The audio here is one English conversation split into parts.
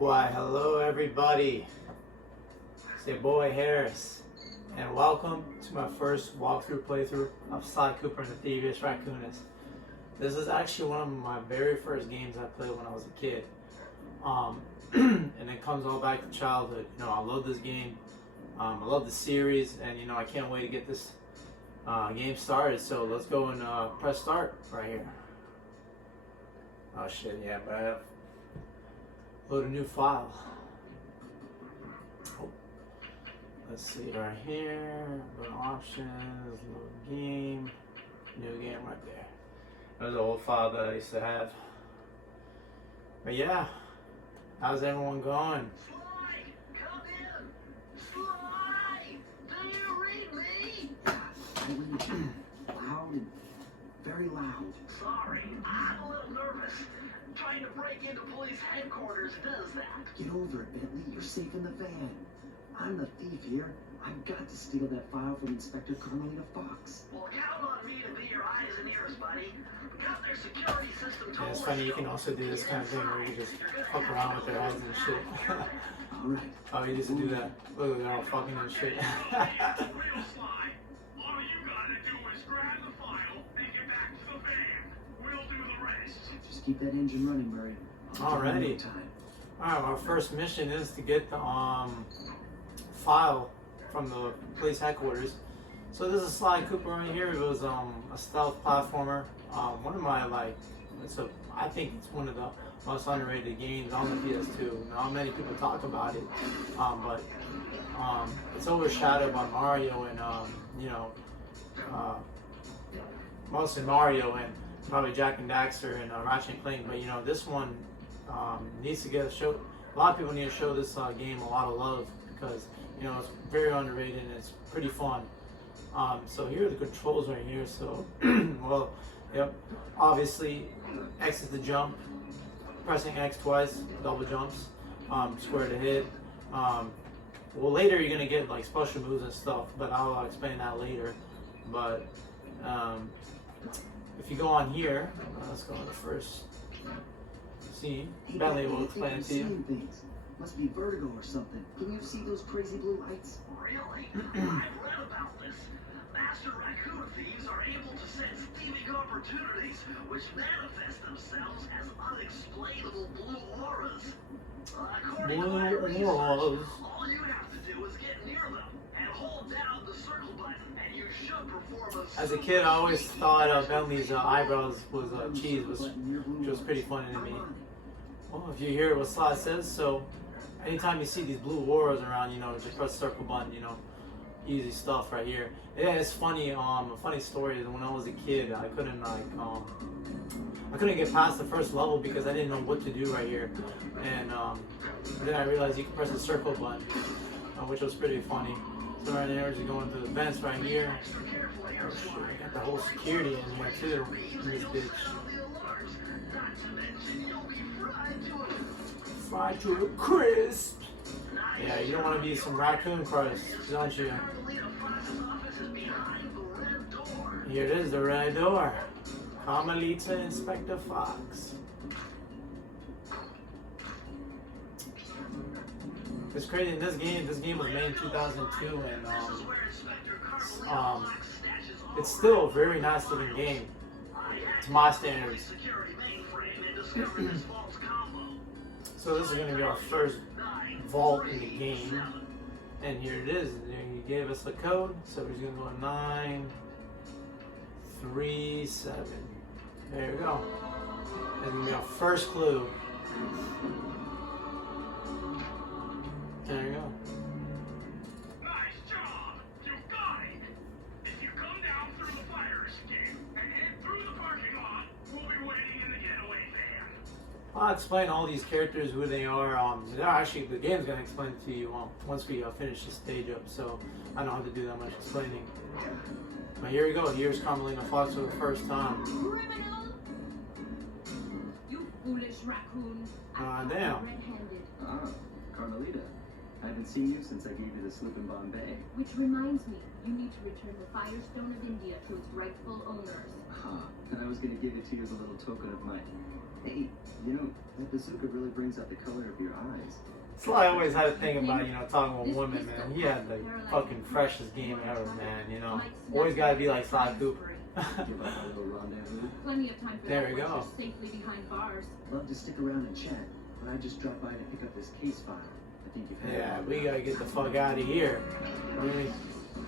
Why, hello everybody. It's your boy Harris, and welcome to my first walkthrough playthrough of Sly Cooper and the Thievius Raccoonus. This is actually one of my very first games I played when I was a kid. And it comes all back to childhood. You know, I love this game. I love the series, and you know, I can't wait to get this game started. So let's go and press start right here. Oh shit, yeah, but I have load a new file. Oh. Let's see right here. Go to options, load game, new game right there. That was an old file that I used to have. But yeah, how's everyone going? Sly, come in. Sly, do you read me? I read loud and very loud. Sorry, I'm a little nervous. Trying to break into police headquarters does that. Get over it, Bentley. You're safe in the van. I'm the thief here. I've got to steal that file from Inspector Carmelita Fox. Well, count on me to be your eyes and ears, buddy. Got their security system Yeah, it's funny, you can also do this kind of thing where you just fuck around with their heads and shit. All right. Oh, you used to do that. Look, they're all fucking and shit. Real Sly. All you gotta do is grab the file and get back to the van. We'll do the rest. Just keep that engine running, Murray. Alrighty. Alright, our first mission is to get the file from the police headquarters. So this is Sly Cooper right here. It was a stealth platformer. One of my I think it's one of the most underrated games on the PS2. Not many people talk about it, but it's overshadowed by Mario and mostly Mario and probably Jack and Daxter and Ratchet and Clank. But you know, this one needs to get a show. A lot of people need to show this game a lot of love because you know it's very underrated and it's pretty fun. So here are the controls right here. So well, yep. Obviously, X is the jump. Pressing X twice, double jumps. Square to hit. Well, later you're gonna get like special moves and stuff, but I'll explain that later. But if you go on here, let's go on the first scene. Bentley will explain it to you. Things. Must be vertigo or something. Can you see those crazy blue lights? Really? I've read about this. Master raccoon thieves are able to sense thieving opportunities, which manifest themselves as unexplainable blue auras. According to my research, all you have to do is get near them and hold down the circle button, and you should perform a As a kid, I always thought Bentley's eyebrows was cheese, which was pretty funny to me. Well, if you hear what Sly says, so anytime you see these blue auras around, you know, just press circle button, you know, easy stuff right here. Yeah, it's funny. A funny story is when I was a kid, I couldn't get past the first level because I didn't know what to do right here, and then I realized you can press the circle button, which was pretty funny. So right there, you go into the vents right here. Oh shit, I got the whole security in here too. In this bitch. Fried to a crisp. Yeah, you don't want to be some raccoon crust, don't you? Here it is, the red door. Carmelita Inspector Fox. It's crazy. In this game was made in 2002, and it's still a very nice looking game to my standards. So this is going to be our first vault in the game, and here it is. He gave us the code, so we're going to go 937. There we go. That's going to be our first clue. There you go. Nice job. You got it. If you come down through the fire escape and head through the parking lot, we'll be waiting in the getaway van. I'll explain all these characters, who they are. They're actually, the game's going to explain to you once we finish the stage up, so I don't have to do that much explaining. But here we go. Here's Carmelita Fox for the first time. Criminal! You foolish raccoon. Damn. Red-handed. Ah, Carmelita. I haven't seen you since I gave you the slip in Bombay. Which reminds me, you need to return the Firestone of India to its rightful owners. Ah, and I was going to give it to you as a little token of my Hey, you know, that bazooka really brings out the color of your eyes. Sly always had a thing about, you know, talking with women, man. He had the fucking freshest game ever, man, you know. Always gotta be like Sly Cooper. Give up a little rendezvous. Plenty of time for There that we once go. you're safely behind bars. Love to stick around and chat, but I just dropped by to pick up this case file. I think you've had Yeah, it. we gotta get the fuck out of here.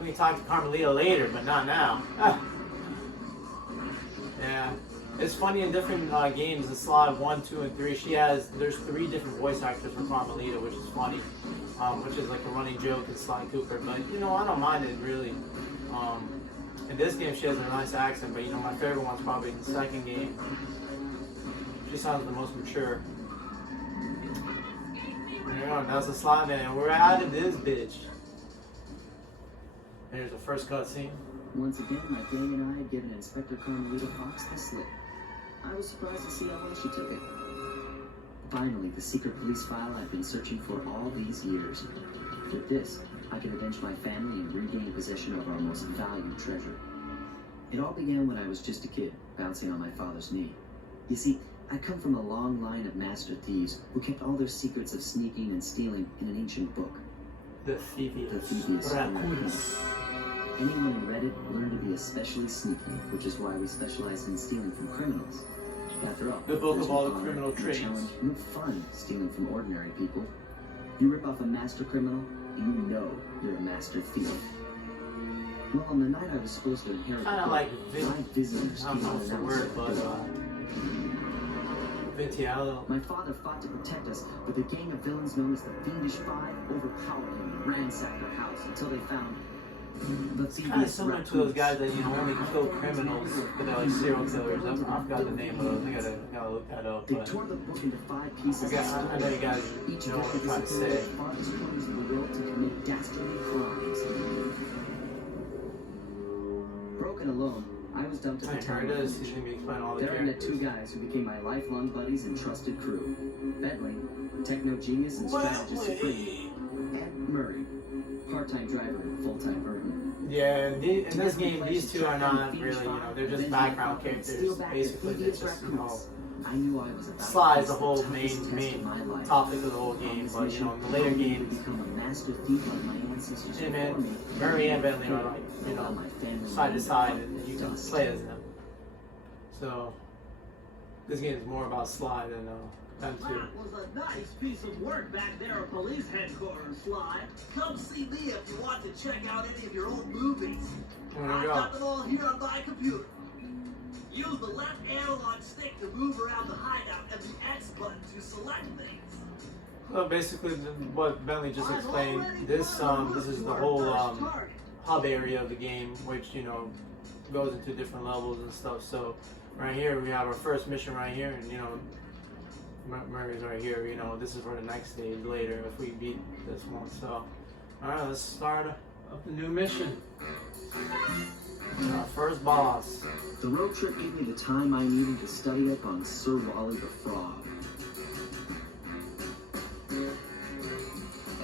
We can talk to Carmelita later, but not now. Yeah. It's funny in different games, the Sly 1, 2, and 3, there's 3 different voice actors for Carmelita, which is funny. Which is like a running joke in Sly Cooper, but you know, I don't mind it really. In this game she has a nice accent, but you know, my favorite one's probably in the second game. She sounds the most mature. There you go, that's the Sly Man. We're out of this bitch. Here's the first cutscene. Once again, my gang and I had given Inspector Carmelita Fox the slip. I was surprised to see how well she took it. Finally, the secret police file I've been searching for all these years. With this, I can avenge my family and regain possession of our most valued treasure. It all began when I was just a kid, bouncing on my father's knee. You see, I come from a long line of master thieves who kept all their secrets of sneaking and stealing in an ancient book. The Thievius. The Thievius. Raccoonus. Anyone who read it learned to be especially sneaky, which is why we specialize in stealing from criminals. After all, The book there's of all no the honor, criminal no trades. challenge, no fun stealing from ordinary people. You rip off a master criminal, you know you're a master thief. Well, on the night I was supposed to inherit the Kinda book, like 5 visitors I don't came know what's the unannounced. word, but Vitiello. My father fought to protect us, but the gang of villains known as the Fiendish Five overpowered him and ransacked our house until they found the Kind of Thievius similar to those guys that, you know, only kill criminals, but they're like serial killers. I forgot the name of those. I gotta look that up. They But tore the book into 5 pieces. I know you guys Each know what I'm victim trying to disappeared say. to the farthest corners of the world to commit dastardly crimes. Broken alone, I was dumped at I the heard town. this. He's gonna be explaining all the There I met characters. 2 guys who became my lifelong buddies and trusted crew. Bentley, techno genius and strategist supreme, and Murray, part-time driver and full-time burden. Yeah, in this game, these two are not really, you know, they're just background characters. Basically, they're just, you know, I knew I was about Sly to is the face whole toughest test main of my life. topic of the whole game. But you know, in the later games, become a master thief like my ancestors hey before man, me. Murray and Bentley are like, you Allow know, my family side to to side, fall and you can dust. play as them. So this game is more about Sly than them two. That was a nice piece of work back there at police headquarters, Sly. Come see me if you want to check out any of your old movies. There we I've go. got them all here on my computer. Use the left analog stick to move around the hideout and the X button to select things. So basically, what Bentley just explained, this is the whole hub area of the game, which, you know, goes into different levels and stuff. So right here we have our first mission right here, and you know, Murray's right here. You know, this is for the next stage later if we beat this one. So all right, let's start up the new mission. Our first boss. The road trip gave me the time I needed to study up on Sir Wally the Frog.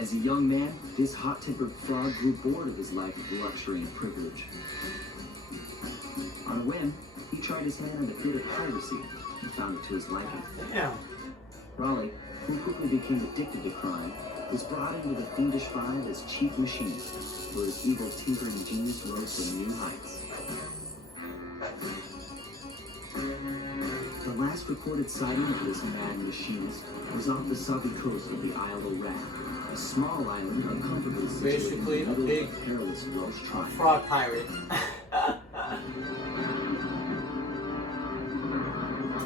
As a young man, this hot-tempered frog grew bored of his life of luxury and privilege. On a whim, he tried his hand at a bit of piracy and found it to his liking. Damn. Raleigh, who quickly became addicted to crime, was brought into the Fiendish Five as chief machinist, where his evil tinkering genius rose to new heights. The last recorded sighting of this mad machinist was off the southern coast of the Isle of Rat, a small island uncomfortably situated Basically, in the a middle big of a perilous Welsh triangle. Frog pirate.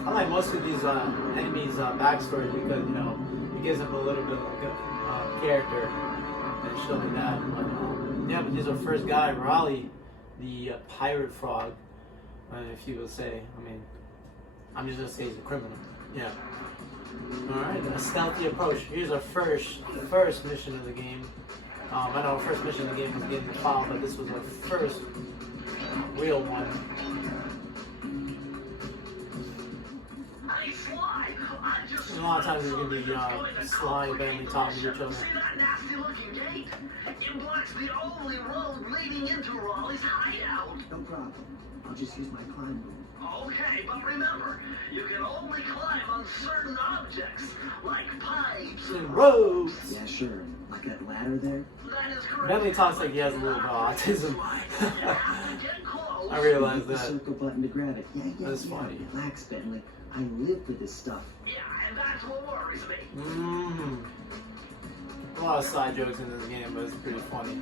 I like most of these enemies' backstories because, you know, it gives them a little bit like a character and shit like that. But yeah, but he's our first guy, Raleigh, the pirate frog. If you will say, I'm just gonna say he's a criminal. Yeah. All right, a stealthy approach. Here's our first mission of the game. I know our first mission of the game was getting the file, but this was our first real one. Hey, Sly, I just A lot of times there's gonna be Sly and Bentley talking to each other. See that nasty looking gate? It blocks the only road leading into Raleigh's hideout. No problem. I'll just use my climb move. Okay, but remember, you can only climb on certain objects, like pipes And roads. Yeah, sure. Like that ladder there? That is correct. Bentley talks like he has a little bit of autism. You have to get close. I realize Hit the that. circle button to grab it. Yeah, That's funny. Relax, Bentley. I live for this stuff. Yeah, and that's what worries me. A lot of side jokes in this game, but it's pretty funny.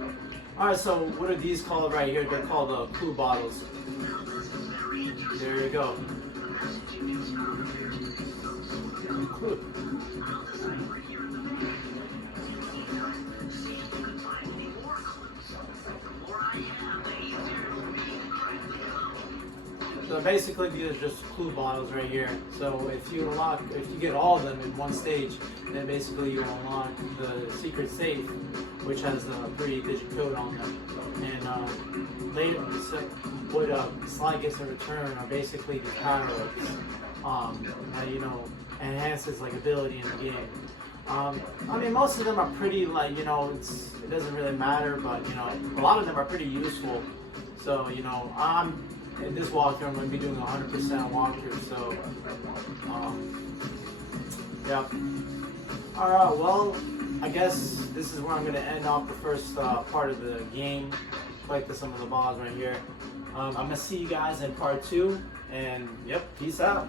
Alright, so what are these called right here? They're called clue bottles. There you go. Clue. So basically these are just clue bottles right here. So if you get all of them in one stage, then basically you unlock the secret safe, which has a 3-digit code on them. And later, so what Sly gets in return are basically the power-ups that, you know, enhances like ability in the game. I mean, most of them are pretty like, you know, it doesn't really matter, but you know, a lot of them are pretty useful. So, you know, in this walkthrough, I'm going to be doing 100% walkthrough, so, yeah. Alright, well, I guess this is where I'm going to end off the first part of the game, like some of the boss right here. I'm going to see you guys in part 2, and, yep, peace out.